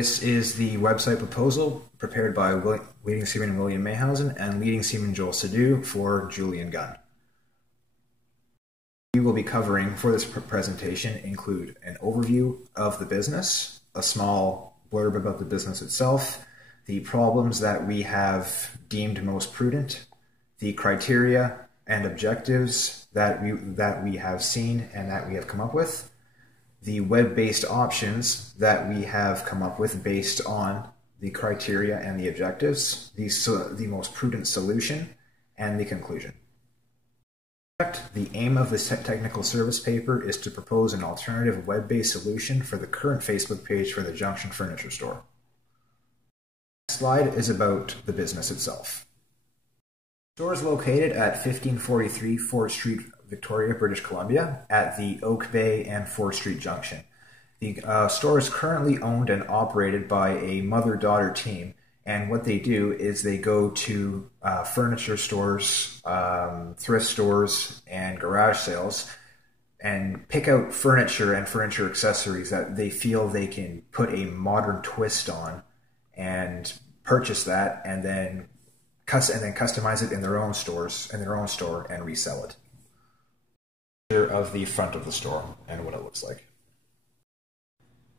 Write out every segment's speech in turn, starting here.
This is the website proposal prepared by leading seaman William Mayhausen and leading seaman Joel Sadu for Julian Gunn. We will be covering for this presentation include an overview of the business, a small blurb about the business itself, the problems that we have deemed most prudent, the criteria and objectives that we have seen and that we have come up with, the web-based options that we have come up with based on the criteria and the objectives, the most prudent solution, and the conclusion. The aim of this technical service paper is to propose an alternative web-based solution for the current Facebook page for the Junction Furniture Store. The next slide is about the business itself. The store is located at 1543 4th Street, Victoria, British Columbia, at the Oak Bay and 4th Street Junction. The store is currently owned and operated by a mother-daughter team, and what they do is they go to furniture stores, thrift stores, and garage sales and pick out furniture and furniture accessories that they feel they can put a modern twist on and purchase that and then customize it in their own stores, in their own store, and resell it. Of the front of the store and what it looks like.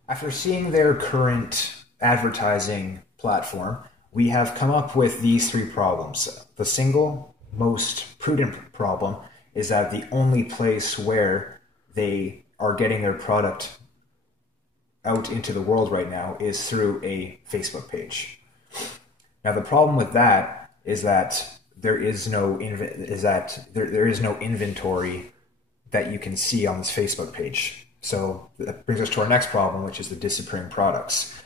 After seeing their current advertising platform, we have come up with these three problems. The single most prudent problem is that the only place where they are getting their product out into the world right now is through a Facebook page. Now the problem with that is that there is no inventory that you can see on this Facebook page. So that brings us to our next problem, which is the disappearing products.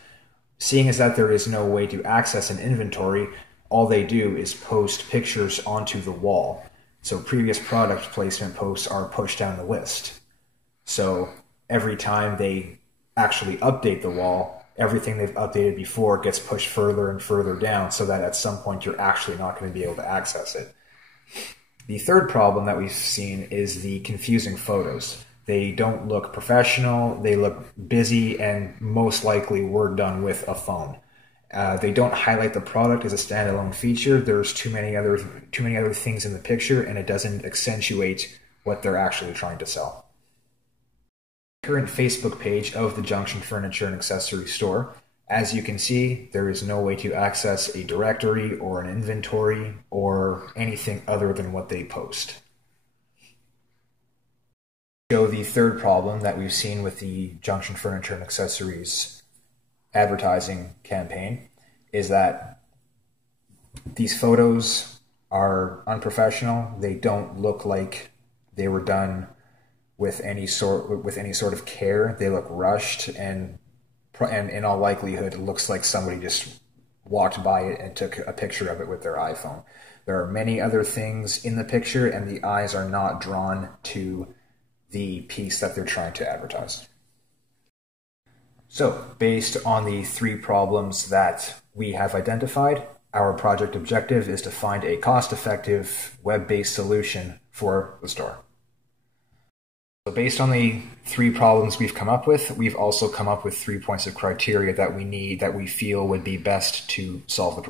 Seeing as that there is no way to access an inventory, all they do is post pictures onto the wall. So previous product placement posts are pushed down the list. So every time they actually update the wall, everything they've updated before gets pushed further and further down so that at some point you're actually not going to be able to access it. The third problem that we've seen is the confusing photos. They don't look professional, they look busy, and most likely were done with a phone. They don't highlight the product as a standalone feature. There's too many other things in the picture, and it doesn't accentuate what they're actually trying to sell. The current Facebook page of the Junction Furniture and Accessory Store. As you can see, there is no way to access a directory or an inventory or anything other than what they post. Show the third problem that we've seen with the Junction Furniture and Accessories advertising campaign is that these photos are unprofessional. They don't look like they were done with any sort of care. They look rushed, and in all likelihood, it looks like somebody just walked by it and took a picture of it with their iPhone. There are many other things in the picture, and the eyes are not drawn to the piece that they're trying to advertise. So, based on the three problems that we have identified, our project objective is to find a cost-effective, web-based solution for the store. So based on the three problems we've come up with, we've also come up with 3 points of criteria that we feel would be best to solve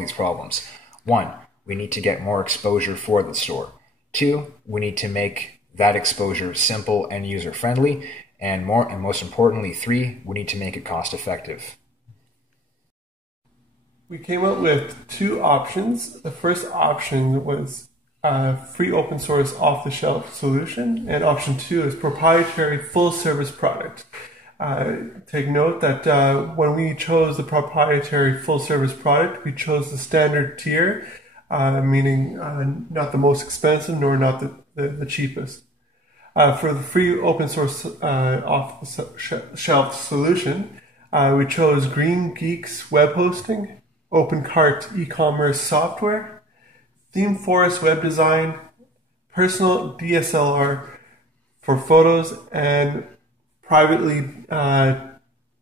these problems. 1, we need to get more exposure for the store. 2, we need to make that exposure simple and user-friendly. And most importantly, 3, we need to make it cost-effective. We came up with 2 options. The first option was free open source off-the-shelf solution, and option 2 is proprietary full-service product. Take note that when we chose the proprietary full-service product, we chose the standard tier, meaning not the most expensive nor not the cheapest. For the free open source off-the-shelf solution, we chose Green Geeks web hosting, OpenCart e-commerce software, Theme Forest web design, personal DSLR for photos, and privately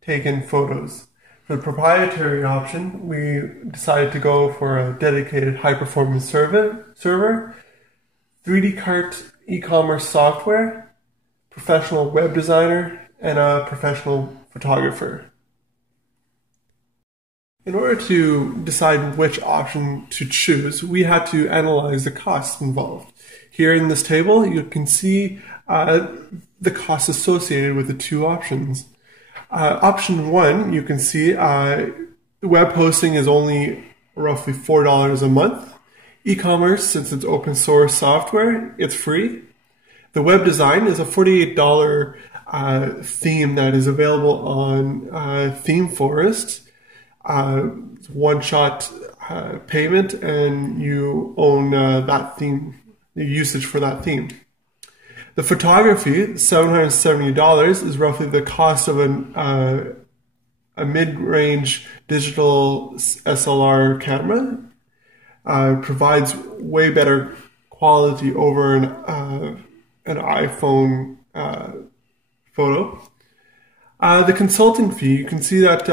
taken photos. For the proprietary option, we decided to go for a dedicated high-performance server, 3D cart e-commerce software, professional web designer, and a professional photographer. In order to decide which option to choose, we had to analyze the costs involved. Here in this table, you can see the costs associated with the two options. Option one, you can see web hosting is only roughly $4 a month. E-commerce, since it's open source software, it's free. The web design is a $48 theme that is available on ThemeForest. One-shot payment, and you own that theme, the usage for that theme. The photography, $770, is roughly the cost of a mid-range digital SLR camera. Provides way better quality over an iPhone photo. The consulting fee, you can see that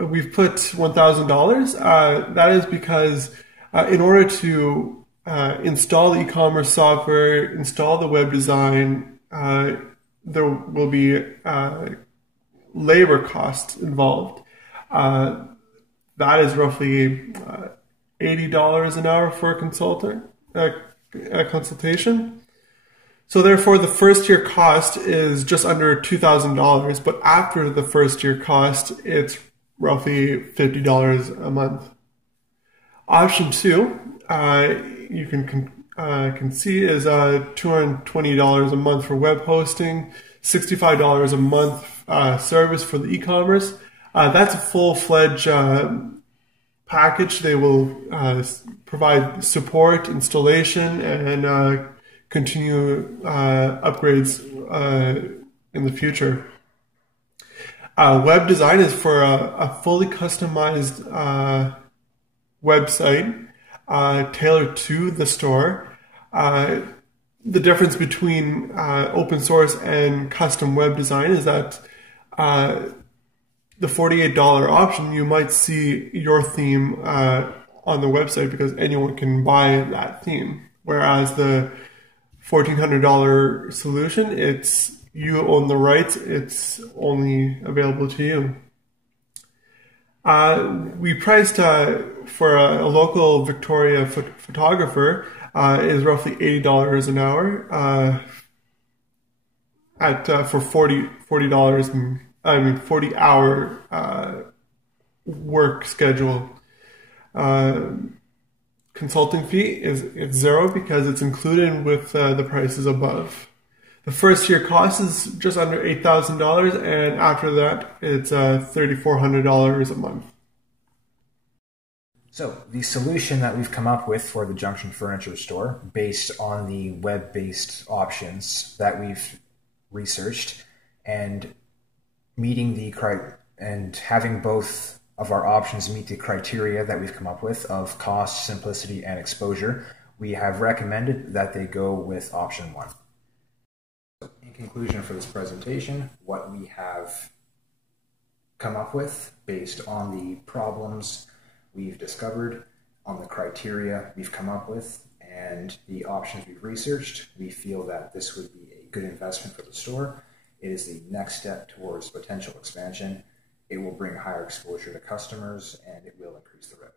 we've put $1,000. That is because in order to install the e-commerce software, install the web design, there will be labor costs involved. That is roughly $80 an hour for a consultation. So therefore, the first year cost is just under $2,000, but after the first year cost, it's roughly $50 a month. Option two, you can see is $220 a month for web hosting, $65 a month service for the e-commerce. That's a full-fledged package. They will provide support, installation, and continue upgrades in the future. Web design is for a fully customized website tailored to the store. The difference between open source and custom web design is that the $48 option, you might see your theme on the website because anyone can buy that theme. Whereas the $1,400 solution, it's you own the rights, it's only available to you. We priced for a local Victoria photographer is roughly $80 an hour for $40 and 40-hour work schedule. Consulting fee is zero because it's included with the prices above. The first year cost is just under $8,000, and after that, it's $3,400 a month. So the solution that we've come up with for the Junction Furniture Store, based on the web-based options that we've researched, and having both of our options meet the criteria that we've come up with of cost, simplicity, and exposure, we have recommended that they go with option one. In conclusion for this presentation, what we have come up with based on the problems we've discovered, on the criteria we've come up with, and the options we've researched, we feel that this would be a good investment for the store. It is the next step towards potential expansion. It will bring higher exposure to customers, and it will increase the revenue.